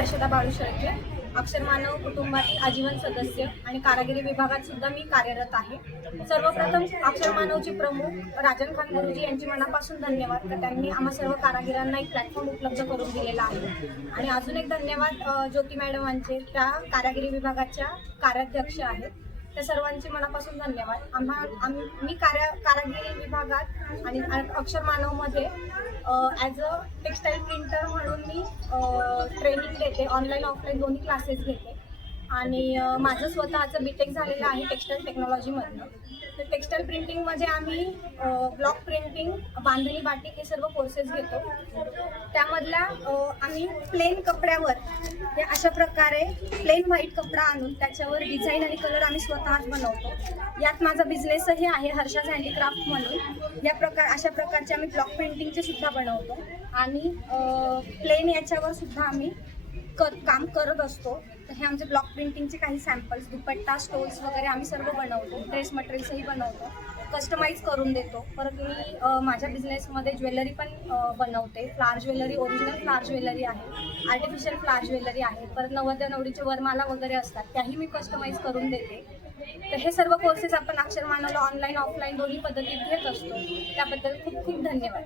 हर्षदा बाळू शेळके अक्षर मानव कुटुंबातील आजीवन सदस्य आणि कारागिरी विभागात सुद्धा मी कार्यरत आहे. सर्वप्रथम अक्षरमानवचे प्रमुख राजन खान गुरुजी यांचे मनापासून धन्यवाद. तर त्यांनी आम्हा सर्व कारागिरांना एक प्लॅटफॉर्म उपलब्ध करून दिलेला आहे. आणि अजून एक धन्यवाद ज्योती मॅडमांचे त्या कारागिरी विभागाच्या कार्याध्यक्ष आहेत. त्या सर्वांचे मनापासून धन्यवाद. आम्हा आम मी कार्य कारागिरी विभागात आणि अक्षर मानवमध्ये ॲज अ टेक्स्टाईल प्रिंटर म्हणून मी ट्रेनिंग देते ऑनलाईन ऑफलाईन दोन्ही क्लासेस घेते. आणि माझं स्वतःचं बी टेक झालेलं आहे टेक्स्टाईल टेक्नॉलॉजीमधनं तर टेक्स्टाईल प्रिंटिंगमध्ये आम्ही ब्लॉक प्रिंट कटिंग बांधणी बाटिक हे सर्व कोर्सेस घेतो. त्यामधल्या आम्ही प्लेन कपड्यावर हे अशा प्रकारे प्लेन व्हाईट कपडा आणून त्याच्यावर डिझाईन आणि कलर आम्ही स्वतःच बनवतो. यात माझा बिझनेसही आहे हर्षाज हँडीक्राफ्ट म्हणून. या प्रकार अशा प्रकारचे आम्ही ब्लॉक पेंटिंगचे सुद्धा बनवतो. आणि प्लेन याच्यावर सुद्धा आम्ही कर काम करत असतो. तर हे आमचे ब्लॉक प्रिंटिंगचे काही सॅम्पल्स दुपट्टा स्टोल्स वगैरे आम्ही सर्व बनवतो. ड्रेस मटेरियल्सही बनवतो. कस्टमाइज करून देतो. परत मी माझ्या बिझनेसमध्ये ज्वेलरी पण बनवते. Flower jewellery original flower jewellery आहे. आर्टिफिशियल फ्लार ज्वेलरी आहे. परत नवद्या नवरीचे वरमाला वगैरे असतात. त्याही मी कस्टमाइज करून देते. तर हे सर्व कोर्सेस आपण अक्षरमानाला ऑनलाईन ऑफलाईन दोन्ही पद्धतीत घेत असतो. त्याबद्दल खूप खूप धन्यवाद.